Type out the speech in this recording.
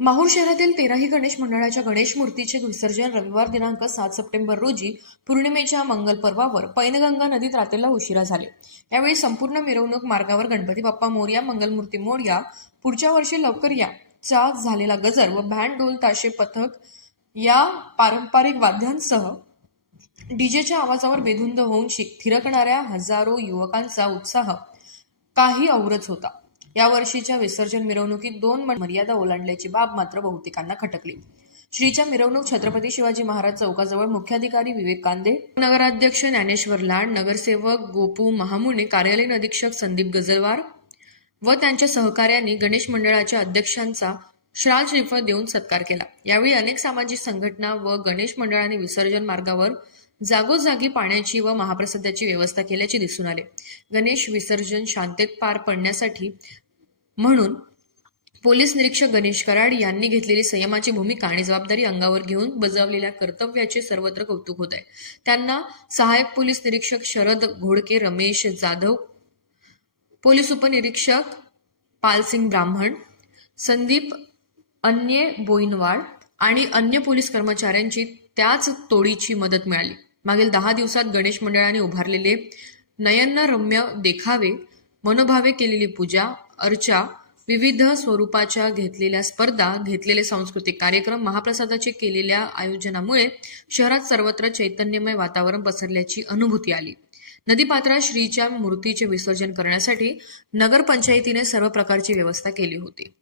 माहूर शहरातील तेराही गणेश मंडळाच्या गणेश मूर्तीचे विसर्जन रविवार दिनांक सात सप्टेंबर रोजी पौर्णिमेच्या मंगल पर्वावर पैनगंगा नदीत रात्रीला उशिरा झाले. यावेळी संपूर्ण मिरवणूक मार्गावर गणपती बाप्पा मोर्या मंगलमूर्ती मोर्या पुढच्या वर्षी लवकर या चा झालेला गजर व बँड ढोल ताशे पथक या पारंपरिक वाद्यांसह डीजेच्या आवाजावर बेधुंद होऊन शि- थिरकणाऱ्या हजारो युवकांचा उत्साह काही औरच होता. या वर्षीच्या विसर्जन मिरवणुकीत दोन मर्यादा ओलांडल्याची बाब मात्र बहुतेकांना खटकली. श्रीच्या मिरवणूक छत्रपती शिवाजी महाराज चौकाजवळ मुख्याधिकारी विवेक कांदे नगराध्यक्ष ज्ञानेश्वर लाड नगरसेवक गोपू महामुने कार्यालयीन अधीक्षक संदीप गजलवार व त्यांच्या सहकार्यांनी गणेश मंडळाच्या अध्यक्षांचा श्राल श्रीफळ देऊन सत्कार केला. यावेळी अनेक सामाजिक संघटना व गणेश मंडळाने विसर्जन मार्गावर जागोजागी पाण्याची व महाप्रसादाची व्यवस्था केल्याचे दिसून आले. गणेश विसर्जन शांततेत पार पडण्यासाठी म्हणून पोलीस निरीक्षक गणेश कराड यांनी घेतलेली संयमाची भूमिका आणि जबाबदारी अंगावर घेऊन बजावलेल्या कर्तव्याचे सर्वत्र कौतुक होत आहे. त्यांना सहाय्यक पोलीस निरीक्षक शरद घोडके रमेश जाधव पोलीस उपनिरीक्षक पालसिंग ब्राह्मण संदीप अन्ये बोईनवाड आणि अन्य पोलीस कर्मचाऱ्यांची त्याच तोडीची मदत मिळाली. मागील दहा दिवसात गणेश मंडळाने उभारलेले नयनरम्य देखावे मनोभावे केलेली पूजा अर्चा विविध स्वरूपाच्या घेतलेल्या स्पर्धा घेतलेले सांस्कृतिक कार्यक्रम महाप्रसादाचे केलेल्या आयोजनामुळे शहरात सर्वत्र चैतन्यमय वातावरण पसरल्याची अनुभूती आली. नदीपात्रात श्रीच्या मूर्तीचे विसर्जन करण्यासाठी नगरपंचायतीने सर्व प्रकारची व्यवस्था केली होती.